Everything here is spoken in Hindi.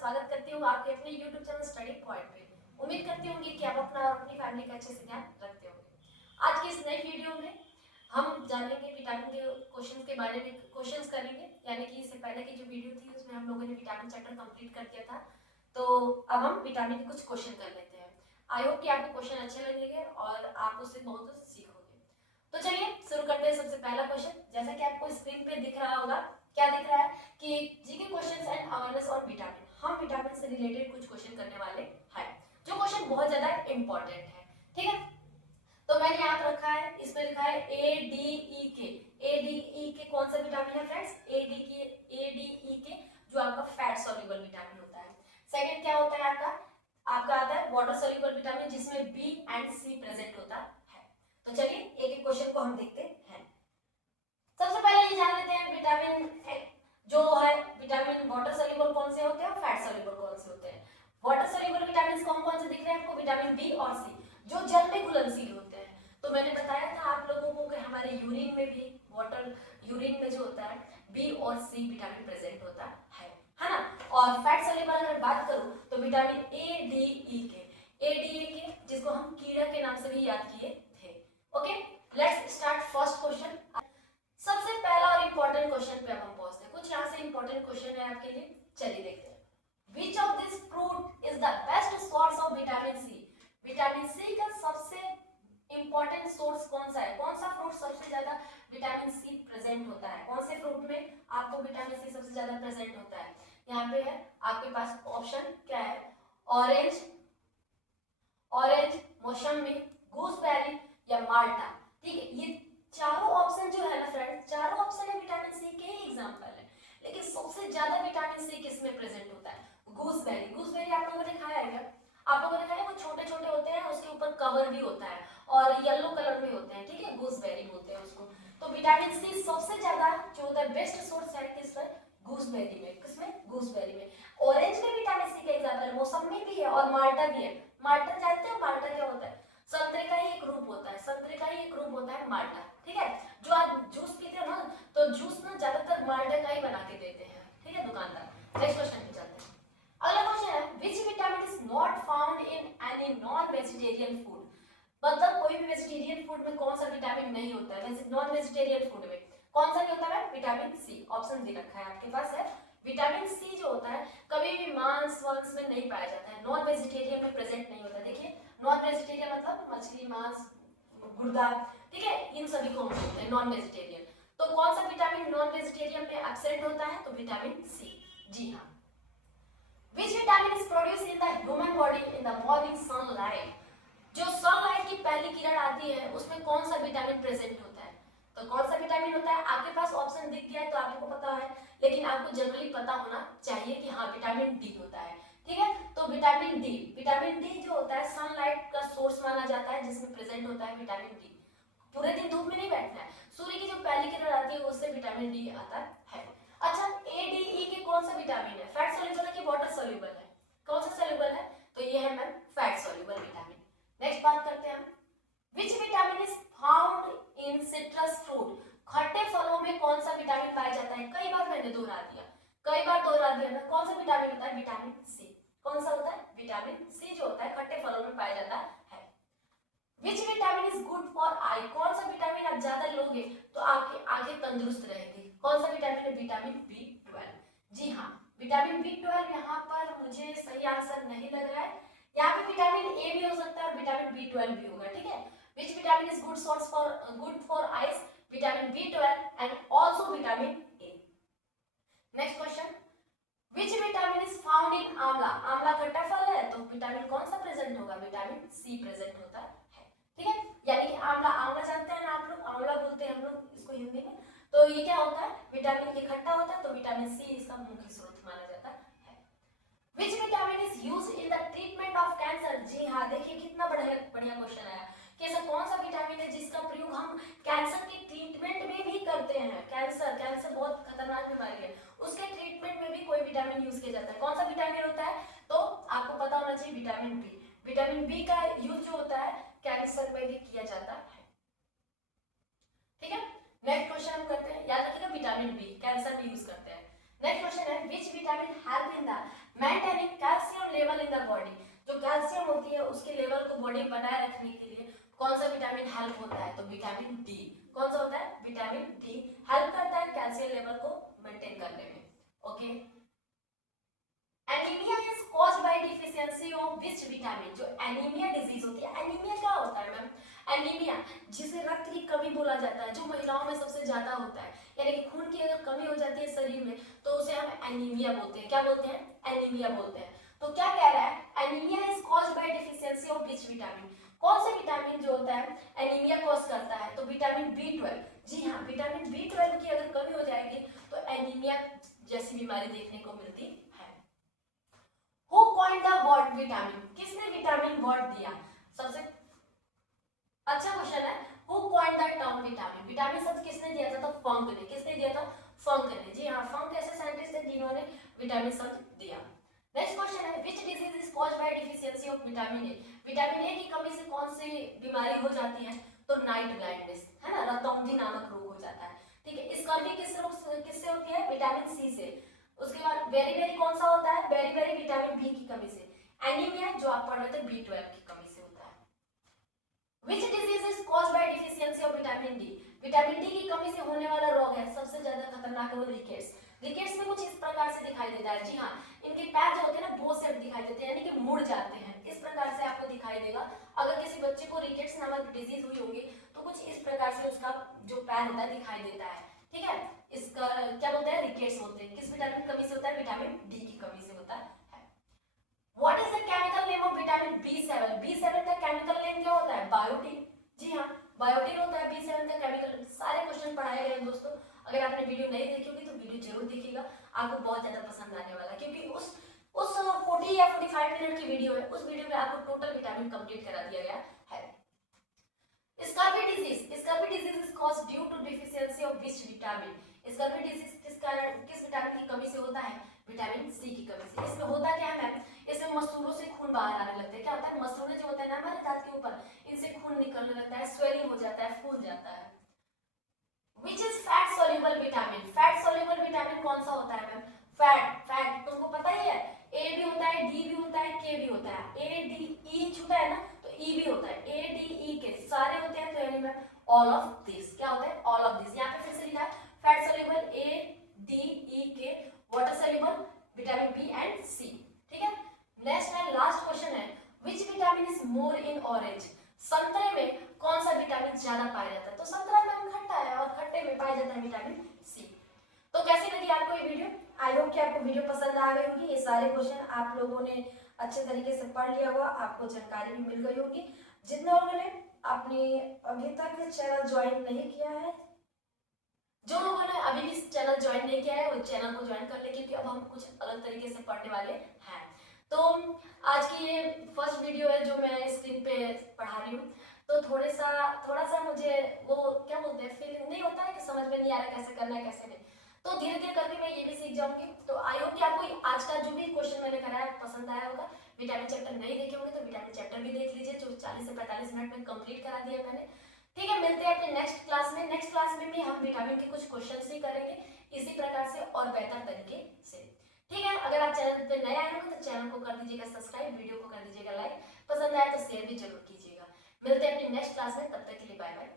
स्वागत करती हूँ आपके अपने YouTube चैनल स्टडी पॉइंट पे। उम्मीद करती हूँ कि आप अपना और अपनी फैमिली का अच्छे से ध्यान रखते होंगे। आज की इस नई वीडियो में हम जानेंगे विटामिन के क्वेश्चंस के बारे में, क्वेश्चंस करेंगे। यानी कि इससे पहले की जो वीडियो थी उसमें हम लोगों ने विटामिन चैप्टर कंप्लीट कर दिया था, तो अब हम विटामिन के कुछ क्वेश्चन कर लेते हैं। आई होप कि आपको क्वेश्चन अच्छे लगेंगे और आप उससे बहुत कुछ सीखोगे। तो चलिए शुरू करते हैं। सबसे पहला क्वेश्चन, जैसा कि आपको स्क्रीन पे दिख रहा होगा, क्या दिख रहा है कि जीके क्वेश्चंस एंड अवेयरनेस और विटामिन। हम विटामिन से रिलेटेड कुछ क्वेश्चन करने वाले हैं, जो क्वेश्चन बहुत ज्यादा इंपॉर्टेंट है। ठीक है, तो मैंने याद रखा है, इसमें लिखा है ए डी ई के। ए डी ई के कौन सा विटामिन है फ्रेंड्स? ए डी ई के जो आपका फैट सॉल्युबल विटामिन होता है। सेकंड क्या होता है आपका आता है वाटर सॉल्युबल विटामिन, जिसमें बी एंड सी प्रेजेंट होता है। तो चलिए एक एक क्वेश्चन को हम देखते हैं। सबसे पहले ये जान लेते हैं विटामिन जो है, विटामिन वाटर सॉल्युबल कौन से होते हैं और फैट सॉल्युबल कौन से होते हैं। वाटर सॉल्युबल विटामिन कौन कौन से दिख रहे हैं आपको? विटामिन बी और सी, जो जल में घुलनशील होते हैं। तो मैंने बताया था आप लोगों को कि हमारे यूरिन में भी, वाटर यूरिन में जो होता है, बी और सी विटामिन प्रेजेंट होता है ना। और फैट सॉल्युबल अगर बात करूं तो विटामिन ए डी ई के, जिसको हम कीड़ा के नाम से भी याद किए थे। Okay, let's start first question. सबसे पहला और इंपॉर्टेंट क्वेश्चन पे अब हम पहुंचते हैं। कुछ यहाँ से इंपॉर्टेंट क्वेश्चन है आपके लिए, चलिए देखते हैं। Which of this fruit is the best source of vitamin C? Vitamin C का सबसे इंपॉर्टेंट सोर्स कौन सा है? कौन सा फ्रूट सबसे ज्यादा विटामिन सी प्रेजेंट होता है? कौन से फ्रूट में आपको विटामिन सी सबसे ज्यादा प्रेजेंट होता है? यहाँ पे है आपके पास ऑप्शन, क्या है? ऑरेंज, मौसमी, गूसबेरी या माल्टा। ठीक है, ये चारों ऑप्शन जो है ना फ्रेंड्स, चारों ऑप्शन है विटामिन सी के ही एग्जांपल है। लेकिन सबसे ज्यादा विटामिन सी किसमें प्रेजेंट होता है? गूसबेरी आप लोगों ने खाया है क्या? आप लोगों ने खाया? वो छोटे छोटे होते हैं, उसके ऊपर कवर भी होता है और येलो कलर में होते हैं। ठीक है, गूसबेरी बोलते हैं उसको। तो विटामिन सी सबसे ज्यादा जो होता है बेस्ट सोर्स है किसमें? गूसबेरी में। किसमें? गूसबेरी में। ऑरेंज में विटामिन सी का एग्जांपल मौसमी भी है और माल्टा भी है। माल्टा जानते हो माल्टा क्या होता है? संतरे का ही एक रूप होता है, संतरे का ही एक रूप होता है माल्टा। ठीक है, जो आप जूस पीते हो ना, तो जूस ना ज्यादातर माल्टा का ही बना के देते हैं। ठीक है, दुकानदार। नेक्स्ट क्वेश्चन पे चलते हैं। अगला क्वेश्चन है, which vitamin is not found in any non vegetarian food? मतलब कोई भी वेजिटेरियन फूड में कौन सा विटामिन नहीं होता है? वैसे नॉन वेजिटेरियन फूड में कौन सा नहीं होता है? विटामिन सी। ऑप्शन दे रखा है आपके पास है। विटामिन सी जो होता है कभी भी मांस वांस में नहीं पाया जाता है, नॉन वेजिटेरियन में प्रेजेंट नहीं होता। देखिए, नॉन वेजिटेरियन मतलब मछली, मांस, गुर्दा, ठीक है, इन सभी को हम बोलते हैं नॉन वेजिटेरियन। तो कौन सा विटामिन नॉन वेजिटेरियन में एब्सेंट होता है? तो विटामिन सी। जी हाँ। Which vitamin is produced in the human body in the morning sunlight? जो सनलाइट की पहली किरण आती है उसमें कौन सा विटामिन प्रेजेंट होता है? तो कौन सा विटामिन होता है? आपके पास ऑप्शन दिख गया है तो आपको पता है, लेकिन आपको जनरली पता होना चाहिए कि हाँ विटामिन डी होता है। ठीक है, तो विटामिन डी जो होता है सनलाइट का सोर्स माना जाता है, जिसमें प्रेजेंट होता है विटामिन डी। पूरे दिन धूप में नहीं बैठना है, सूर्य की जो पहली किरण आती है उससे विटामिन डी आता है। अच्छा, ए डी ई के कौन सा विटामिन है? फैट सॉल्युबल है कि वाटर सॉल्युबल है? कौन सा सॉल्युबल है? तो ये है ma'am fat soluble vitamin. Next बात करते हैं हम, which vitamin is found in citrus fruit? खट्टे फलों में कौन सा विटामिन पाया जाता है? कई बार मैंने दोहरा दिया ना। कौन सा विटामिन होता है? Vitamin C. कौन सा होता है? विटामिन सी जो होता है खट्टे फलों में पाया जाता है। Which vitamin is good for eye? कौन सा विटामिन आप ज्यादा लोगे तो आपकी आंखें तंदुरुस्त रहेगी? कौन सा विटामिन है? Vitamin B12। जी हाँ, विटामिन B12 यहाँ पर मुझे सही आंसर नहीं लग रहा है। यहाँ पे विटामिन ए भी हो सकता है और विटामिन B12 भी होगा। ठीक है, which vitamin is good for eyes? Vitamin B12 and also vitamin A। Next question, which vitamin is found in आंवला? आंवला खट्टा फल है तो विटामिन कौन सा प्रेजेंट होगा? विटामिन सी प्रेजेंट होता है। ठीक है, यानी कि आंवला जानते हैं ना आप लोग, आंवला बोलते हैं हम लोग इसको हिंदी में। तो ये क्या होता है? विटामिन ए खट्टा होता है, तो विटामिन सी इसका मुख्य स्रोत माना जाता है। Which vitamin is used in the treatment of cancer? जी हाँ, देखिए कितना बढ़िया क्वेश्चन आया कि ऐसा कौन सा विटामिन है जिसका प्रयोग हम कैंसर के ट्रीटमेंट में भी करते हैं। कैंसर बहुत खतरनाक बीमारी है, उसके ट्रीटमेंट में भी कोई विटामिन यूज किया जाता है। कौन सा विटामिन होता है? तो आपको पता होना चाहिए विटामिन बी। विटामिन बी का यूज जो होता है कैंसर में भी किया जाता है। ठीक है, नेक्स्ट क्वेश्चन हम करते हैं, याद रखिएगा विटामिन बी कैंसर में यूज करते हैं। नेक्स्ट क्वेश्चन है, which vitamin help in the maintaining calcium level in the body, जो कैल्शियम होती है उसके लेवल को बॉडी बनाए रखने के लिए कौन सा विटामिन हेल्प होता है, तो विटामिन डी। कौन सा होता है, विटामिन डी हेल्प करता है कैल्शियम लेवल को मेंटेन करने में। Okay, anaemia is caused by deficiency of which vitamin, जो एनीमिया डिजीज होती है, एनीमिया क्या होता है मैम, एनीमिया जिसे रक्त की कमी बोला जाता है, जो महिलाओं में सबसे ज्यादा होता है, यानी कि खून की अगर कमी हो जाती है शरीर में तो उसे हम एनीमिया बोलते हैं। क्या बोलते हैं, एनीमिया बोलते हैं। तो क्या कह रहा है, anaemia is caused by deficiency of which vitamin, कौन सा विटामिन जो होता है एनीमिया कॉज करता है, तो विटामिन B12। जी हाँ, विटामिन B12 की अगर कमी हो जाएगी तो एनीमिया जैसी बीमारी देखने को मिलती है। Who coined the word vitamin, किसने विटामिन वर्ड दिया, सबसे अच्छा क्वेश्चन है। Who coined the term vitamin, vitamin शब्द किसने दिया था, तो फंक ने। किसने दिया था, फंक ने। जी हाँ, फंक ऐसे साइंटिस्ट थे जिन्होंने विटामिन शब्द दिया। नेक्स्ट क्वेश्चन है, which disease is caused by deficiency of vitamin A, vitamin A की कमी से कौन सी बीमारी हो जाती है, तो नाइट ब्लाइंडनेस, है ना, रतौंधी नामक रोग हो जाता है। ठीक है, स्कर्वी किससे होती है, विटामिन सी से। उसके बाद बेरी कौन सा होता है, बेरी विटामिन बी की कमी से। एनीमिया जो आप पढ़ रहे थे B12 की कमी से होता है। Which disease is caused by deficiency of vitamin D, vitamin D की कमी से होने वाला रोग है, सबसे ज्यादा खतरनाक है वो रिकेट्स। रिकेट्स में कुछ इस प्रकार से दिखाई देता है। जी हाँ, इनके पैर जो होते हैं ना बो शेप दिखाई देते हैं, यानी कि मुड़ जाते हैं, इस प्रकार से आपको दिखाई देगा। अगर किसी बच्चे को रिकेट्स नामक डिजीज हुई होगी तो कुछ इस प्रकार से उसका जो पैर होता है दिखाई देता है। ठीक है, इसका क्या बोलते हैं, रिकेट्स बोलते हैं। किस विटामिन की कमी से होता है, विटामिन डी की कमी से होता है। What is the chemical name of vitamin B7, B7 का केमिकल नेम क्या होता है, बायोटिन। जी हाँ, बायोटिन होता है B7 का केमिकल। सारे क्वेश्चन पढ़ाए गए हैं दोस्तों, अगर आपने वीडियो नहीं देखी होगी तो वीडियो जरूर देखिएगा, आपको बहुत ज्यादा पसंद आने वाला है, क्योंकि उस 40 या 45 मिनट की वीडियो है, उस वीडियो में आपको टोटल विटामिन कंप्लीट करा दिया गया है। Scurvy disease is caused due to deficiency of which vitamin, scurvy disease किस विटामिन की कमी से होता है, विटामिन सी की कमी से। इसमें होता क्या है मैम, इसमें मसूड़ों से खून बाहर आने लगता है। क्या होता है, मसूड़े जो होते हैं ना हमारे दांत के ऊपर, इनसे खून निकलने लगता है, स्वेलिंग हो जाता है, फूल जाता है। Which is fat soluble vitamin, fat soluble vitamin कौन सा होता है मैम, फैट तुमको पता ही है, ए भी होता है, डी भी होता है, के भी होता है। ए डी ई छूटा है ना तो ई भी होता है, ए डी ई के सारे होते हैं, तो यानी मैम ऑल ऑफ दिस। क्या होता है, ऑल ऑफ दिस। यहाँ पे फिर से लिखा है fat soluble A D E K, water soluble vitamin B and C. ठीक है, नेक्स्ट एंड लास्ट क्वेश्चन है, which vitamin is more in orange, संतरे में कौन सा विटामिन ज्यादा पाया जाता है, तो संतरा में खट्टा है और खट्टे में पाया जाता है विटामिन सी। तो कैसी लगी आपको ये वीडियो, आई होप कि आपको वीडियो पसंद आ गई होगी। ये सारे क्वेश्चन आप लोगों ने अच्छे तरीके से पढ़ लिया होगा, आपको जानकारी भी मिल गई होगी। जिन लोगों ने आपने अभी तक चैनल ज्वाइन नहीं किया है, जो लोगों ने अभी भी चैनल ज्वाइन नहीं किया है वो चैनल को ज्वाइन कर ले, क्योंकि अब हम कुछ अलग तरीके से पढ़ने वाले हैं। तो आज की ये फर्स्ट वीडियो है जो मैं स्क्रीन पे पढ़ा रही हूँ, तो थोड़ा सा मुझे वो क्या बोलते हैं, फीलिंग नहीं होता है कि समझ में नहीं आ रहा कैसे करना है कैसे नहीं, तो धीरे धीरे करके मैं ये भी सीख जाऊंगी। तो आई होप कि आपको आज का जो भी क्वेश्चन मैंने कराया पसंद आया होगा। विटामिन चैप्टर नहीं देखे होंगे तो विटामिन चैप्टर भी देख लीजिए, जो 40 से 45 मिनट में कंप्लीट करा दिया मैंने। ठीक है, मिलते हैं अपने नेक्स्ट क्लास में। नेक्स्ट क्लास में भी हम विटामिन के कुछ क्वेश्चंस ही करेंगे इसी प्रकार से और बेहतर तरीके से। ठीक है, अगर आप चैनल पे नए आए हो तो चैनल को कर दीजिएगा सब्सक्राइब, वीडियो को कर दीजिएगा लाइक, पसंद आए तो शेयर भी जरूर कीजिएगा। मिलते हैं अपनी नेक्स्ट क्लास में, तब तक के लिए बाय बाय।